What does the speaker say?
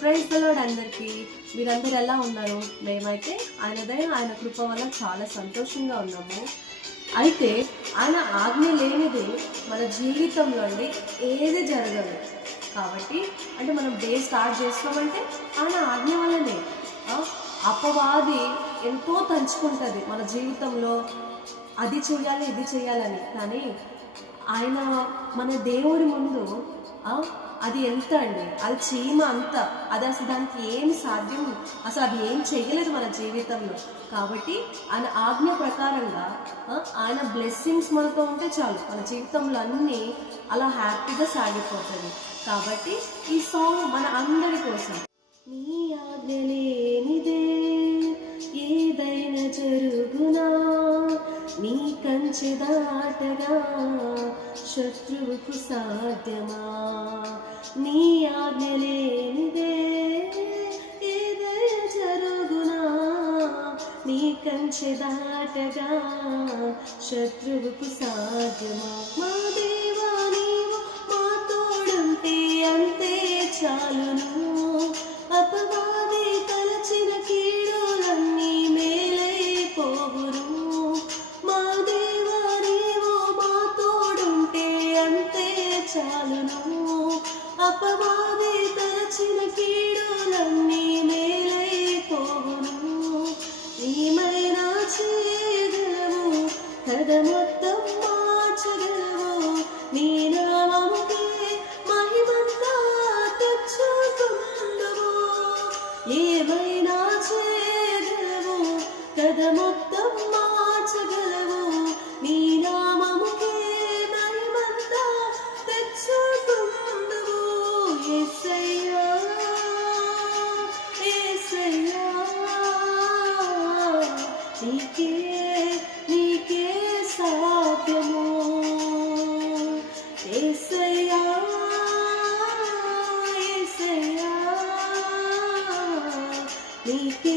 Praise the lord అందరికీ. మీరందరూ ఎలా ఉన్నారు? మేమైతే ఆయన కృప వల్ల చాలా సంతోషంగా ఉన్నాము. అయితే ఆయన ఆజ్ఞ లేనిదే మన జీవితంలో అండి ఏది జరగదు. కాబట్టి అంటే మనం డే స్టార్ట్ చేస్తున్నామంటే ఆయన ఆజ్ఞ వల్లనే. అపవాది ఎంతో తలుచుకుంటుంది మన జీవితంలో అది చెయ్యాలి ఇది చెయ్యాలని. కానీ ఆయన మన దేవుడి ముందు అది ఎంత అండి, అది చీమ అంత, అది అసలు దానికి ఏం సాధ్యం, అసలు అది ఏం చెయ్యలేదు మన జీవితంలో. కాబట్టి ఆయన ఆజ్ఞ ప్రకారంగా ఆయన బ్లెస్సింగ్స్ మనతో ఉంటే చాలు, మన జీవితంలో అన్నీ అలా హ్యాపీగా సాగిపోతుంది. కాబట్టి ఈ సాంగ్ మన అందరి కోసం. నీ ఆజ్ఞ లేనిదే ఏదైనా జరుగునా, నీ కంచె దాటగా శత్రువుకు సాధ్యమా. నీ ఆజ్ఞ లేనిదే ఏదైనా జరుగునా, నీ కంచె దాటగా శత్రువుకు సాధ్యమా. మా దేవా నీవు మా తోడుంటే అంతే చాలును, అపవాది తలచిన కీడులన్నీ మేలైపోవును. మా దేవా నీవు మా తోడుంటే అంతే చాలును, అపవాది తలచిన కీడులన్నీ మేలైపోవును. ఏమైనా చేయగలవు, కథ మొత్తం మార్చగలవు, నీ నామముకే మహిమంతా తెచ్చుకుందువు. ఏమైనా చేయగలవు, కథ మొత్తం మార్చగలవు, నీ నామముకే మహిమంతా తెచ్చుకుందువు. యేసయ్యా యేసయ్యా, నీకే నీకే సాధ్యము. యేసయ్యా యేసయ్యా, నీకే